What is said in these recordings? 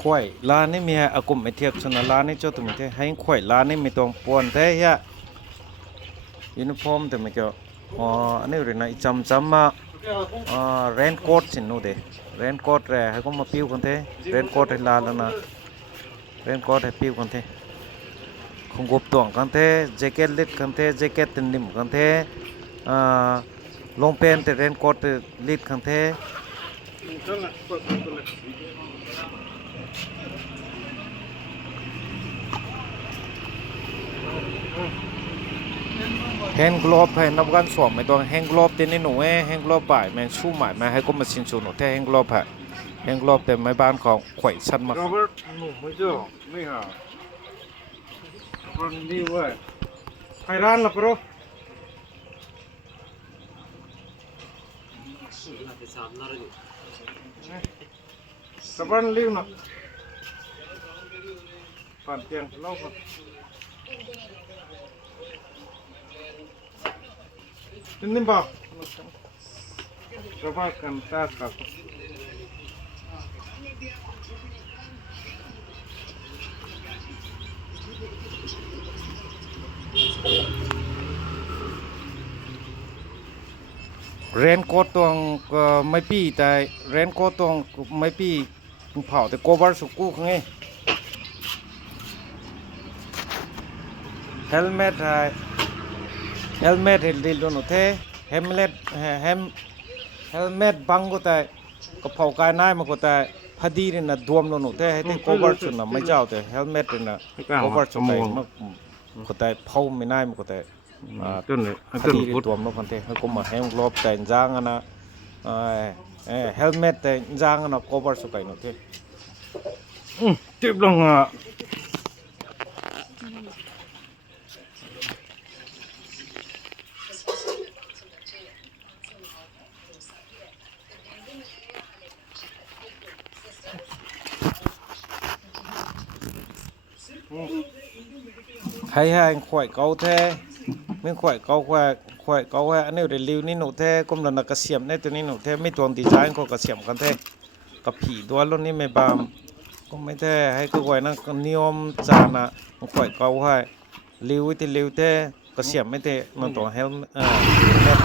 ข่อยลานี่มีอากุมไอเทียกชนะลานี่เจ้าตัวมันเทให้ข่อยลานี่ไม่ต้องปวนแท้ยะยูนิฟอร์มแต่ไม่เกี่ยวอันนี้เรื่องนะจำมาเรนโค้ทสินนู่นเดเรนโค้ทแร่ให้ก็มาปิ้วกันเทเรนโค้ทให้ลาแล้วนะเรนโค้ทให้ปิ้วกันเทคงกบตัวกันเทแจ็คเก็ตเล็ดกันเทแจ็คเก็ตนิ่มกันเทลงเป็นแต่เรนโค้ทเล็ดกันเทแฮงกลอบให้นับกันสวมไม่ต้องแฮงกลอบเต็นนี่หนูแฮงกลอบบ่ายแมงชู้หมายมาให้ก็มาชินชูหนูแต่แฮงกลอบฮะแฮงกลอบเต็มไม้บ้านของข่อยชั้นมากหนูไม่เจอไม่หาคนนี้เว้ยใครร้านล่ะปะโรสบันลิ้วนะปั่นเตียงเล่าก่อนนิ่มๆป่ะสบายกันตาครับเรนโค้ทตัวไม่ปีแต่เรนโค้ทตัวไม่ปีเผาแต่โกบาร์สุกุไงเฮลเมตเฮลโดนเทเฮลเมตบังก็แต่ก็เผากายนายมันก็แต่พอดีเนี่ยนะดวมโดนเทให้ที่โกบาร์สุนะไม่เจ้าแต่เฮลเมตเนี่ยโกบาร์สุไปมันก็แต่เผาไม่นายมันก็แต่ต้นเลยพอดีดวมโดนเทให้ก็มาแฮงลบแต่จางนะเฮลเมตแต่จางนะโกบาร์สุไปโนเทเจ็บลงอ่ะให้ข่อยเกาแท้ไม่ข่อยเกาอันนี้เรลิวนี่หนูแท้ก้มหลังกระเสียมในตัวนี้หนูแท้ไม่ตัวดีไซน์ก็กระเสียมกันแท้กับผีตัวรุ่นนี้ไม่บามก็ไม่แท้ให้ก็ไว้นะนิยมจานะข่อยเกาให้ลิวที่ลิวแท้กระเสียมไม่แท้มันต้องเฮลแมท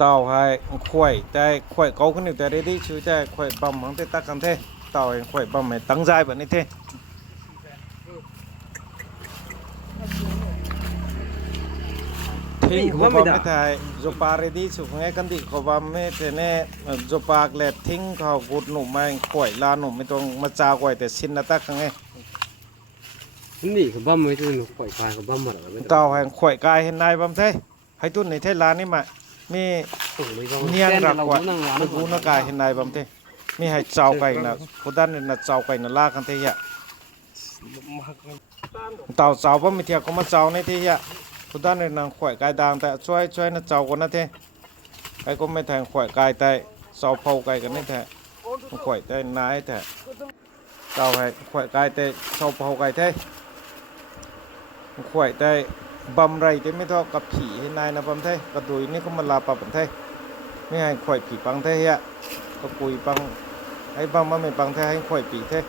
เต่าให้ข่อยแต่ข่อยเกาขึ้นอยู่แต่ได้ดีชื่อแต่ข่อยปั๊มของเตตักกันแท้เต่าให้ข่อยปั๊มให้ตั้งใจแบบนี้แท้ทิ้งเขาไม่ได้จบปารีดีสุขไงกันดิเขาว่าไม่แต่แน่จบปากแหลบทิ้งเขากุดหนุ่มไม่ข่อยลาหนุ่มไม่ต้องมาจ้าข่อยแต่ชินนะตักไงนี่เขาบ้าไม่ใช่หนุ่มข่อยกายเขาบ้าหมดเลยเต่าแห่งข่อยกายเห็นนายบ้าแท้ให้ตุ้นในเทลานี่มามีเนียงรักกว่าไม่รู้นักกายเห็นนายบ้าแท้มีให้เจ้าไก่นะคนด้านนี่นะเจ้าไก่นะลากันเทียเต่าเจ้าบ้าไม่เทียก็มาเจ้าในเทียคนด้านนี่นางข่อยกายดังแต่ช่วยนะเจ้าคนนั้นเทียไอ้ก็ไม่แทงข่อยกายแต่เจ้าเผาไก่กันนี่แท้ข่อยแต่นายแท้เต่าให้ข่อยกายแต่เจ้าเผาไก่แท้ข่อยแต่บำไรแต่ไม่เท่ากับผีให้นายนะบำแท้กระดุยนี่ก็มาลาปะบำแท้ไม่ให้ข่อยผีปังแท้เฮียก็ปุยปังให้บังมาไม่ปังแท้ให้ข่อยผีแท้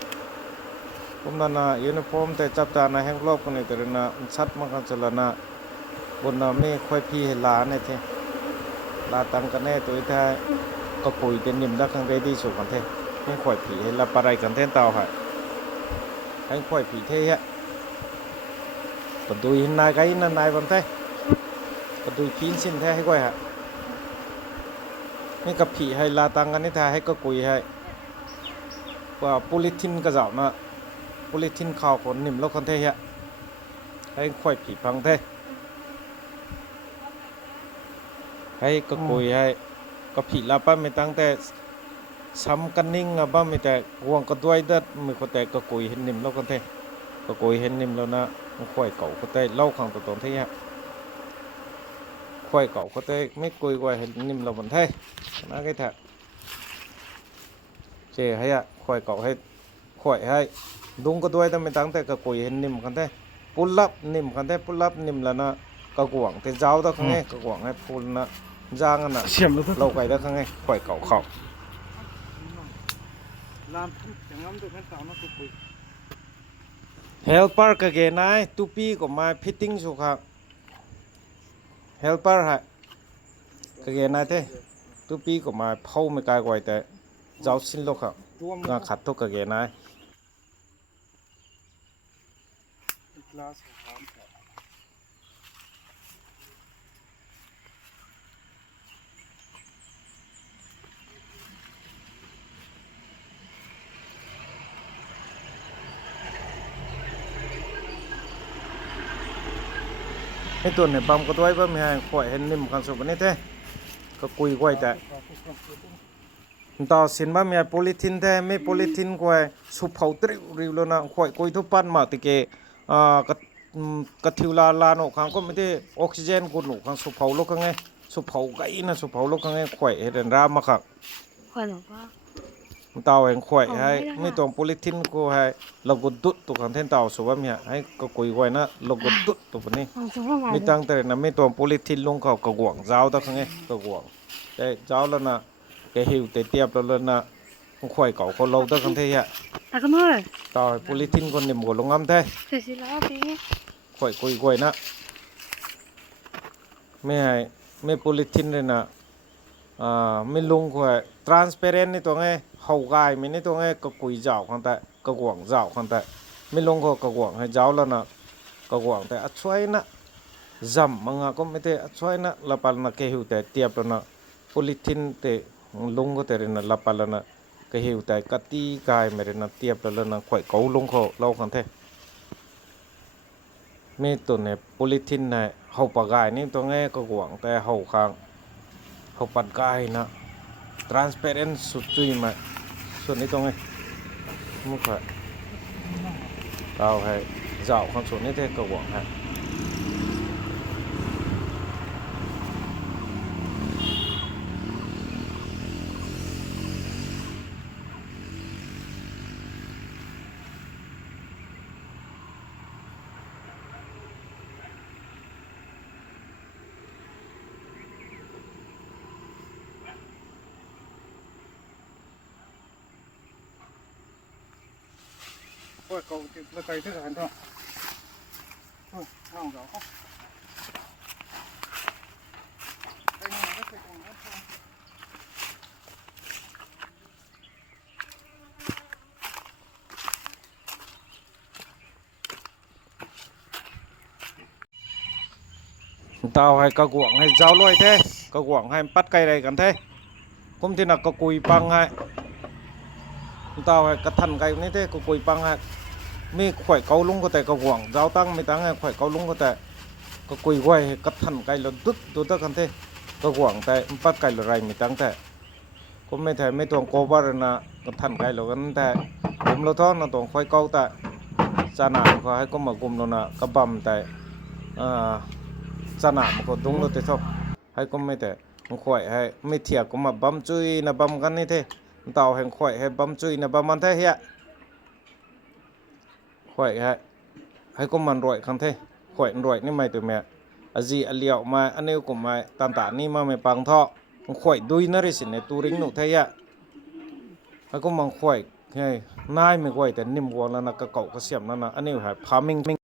ผมนั่นนะยูนิฟอร์มแต่จับตาในแห่งรอบกันในแต่ละชัดมันกันจละนะบนน่ะไม่ข่อยผีให้ลาในแท้ลาตังกันแน่ตัวแท้ก็ปุยเต็มนิ่มดักทางเรดี้สุกันแท้ให้ข่อยผีให้ลาปะไรกันแท้เต่าให้ข่อยผีแท้เฮียก็ดูหินนายไกนั่นนายบำแท้ก็ดูพินสินแท้ให้ก่อยฮะนี่กับผีให้ลาตังกันนี่แท้ให้ก็กุยให้ว่าโพลิทินก็เจ้านะโพลิทินข่าวคนนิ่มแล้วคนแท้ฮะให้ค่อยผีพังแท้ให้ก็กุยให้ก็ผีลาป้าไม่ตั้งแต่ซ้ำกันนิ่งอ่ะบ้าไม่แต่ห่วงก็ด้วยเด็ดมือคนแต่ก็กุยเห็นนิ่มแล้วคนแท้ก็กุยเห็นนิ่มแล้วนะข่อยเก่าก็ได้เล่าขังตนที่ฮะข่อยเก่าก็ได้ไม่กุยกว่าเห็นนิ่มเราบนไทยนะcái thật เจให้อ่ะข่อยเก่าให้ข่อยให้ดุงก็ด้วยแต่ไม่ตั้งแต่ก็กุยเห็นนิ่มกันได้ปุลลับนิ่มกันได้ปุลลับนิ่มแล้วนะก็กวางแต่เจ้าตะข้างนี้ก็กวางให้ปุลนะ giang anh nè เสียมแล้ว lâu cái đó không nghe khỏi cậu khẩu ลามอย่างนั้นตัวนั้นเต่านะตัวปุ๋ย helper cái ghế này tupi của mai fitting số khác helper hả cái ghế này thế tupi của mai phâu mấy cái gọi thế giáo xin lỗi khác ตัวมัน nga khát thuốc cái ghế này กลาสถาน cái tuần này băm có đuôi băm hai khỏi hình niệm khăn số này thế có cùi quay tại tao xin băm hai polythene thế mấy polythene quay sụp hậu triu riu luôn à khỏi cùi thuốc pan mà thì cái cái thiêu la nổ khang có mấy thế oxygen của nổ khang sụp hậu lúc cái nghe sụp hậu gãy na sụp hậu lúc cái nghe khỏi hình ra mà khang ข่อยหนูว่า tao hình khỏi hay mấy tuần polythene của hay lồng gột đút tụ khang thêm tao số băm hai hay có cùi quay na lồng gột đút tụ bên này มันจะว่าไง มีตั้งแต่นะไม่ตัวโพลิทินลงเขากระหว่างเจ้าตะครั้งไงกระหว่างแต่เจ้าแล้วนะแกหิวแต่เตียบแล้วนะข่อยเก่าเขาเราตะครั้งเทีย ตาก็มือ ต่อโพลิทินคนเนี่ยหมดลงน้ำแท้ เสียสิแล้วพี่ ข่อยคุยนะไม่ให้ไม่โพลิทินเลยนะไม่ลงข่อย transparent นี่ตัวไงเฮากายไม่นี่ตัวไงก็คุยเจ้าข้างแต่กระหว่างเจ้าข้างแต่ไม่ลงเขากระหว่างให้เจ้าแล้วนะกระหว่างแต่ช่วยนะjam mga ko mete achoi na lapal na ke hiu te tiap na polythene te lung ko te na lapal na ke hiu te kati kai mere na tiap la na khoi kau lung kho lau kan the me to ne polythene na hau pa gai ni to nge ko gwang te hau khang hau pat gai na transparent su chui ma su ni to nge mu kha tao hai dạo con số ni te ko gwang ha โอ้ยเขาติดละไก่ที่หันเถอะโอ้ยน้องเขาไปงานก็ไปตรงนั้น tao hay cả guộng hay giáo lôi thế cả guộng hay bắt cây nàyกันthế cũng thế là cả cùi băng hay tao hay cả thần cây này thế cả cùi băng hay mi khỏe câu lung có thể cả guộng giáo tăng mi tăng hay khỏe câu lung có thể cả cùi quay cả thần cây là đứt tôi taกันthế cả guộng thế bắt cây là rai mi tăng thế cũngไม่thểไม่ตวงโกบาร์นะcả thần cây làกันthếผมเราท้องนะตวงค่อยcâuแต่จานาเขาให้ก็มากลุ่มเรานะกระบำแต่สนามก็ดุงรถเท่าให้ก็ไม่แต่ข่อยให้ไม่เถียก็มาบัมจุยนะบัมกันนี่เท่เต่าแห่งข่อยให้บัมจุยนะบัมมันเท่เฮียข่อยให้ก็มันรวยคันเท่ข่อยรวยนี่ไม่ตัวแม่อจีอเลียวมาอันนี้ก็มาตามตานี่มาไม่ปังท่อข่อยดุยนริสินในตูริงหนุเท่ให้ก็มันข่อยให้นายไม่ข่อยแต่นิ่มวัวแล้วนะกระเกาะกระเสียมนั่นนะอันนี้ให้พามิง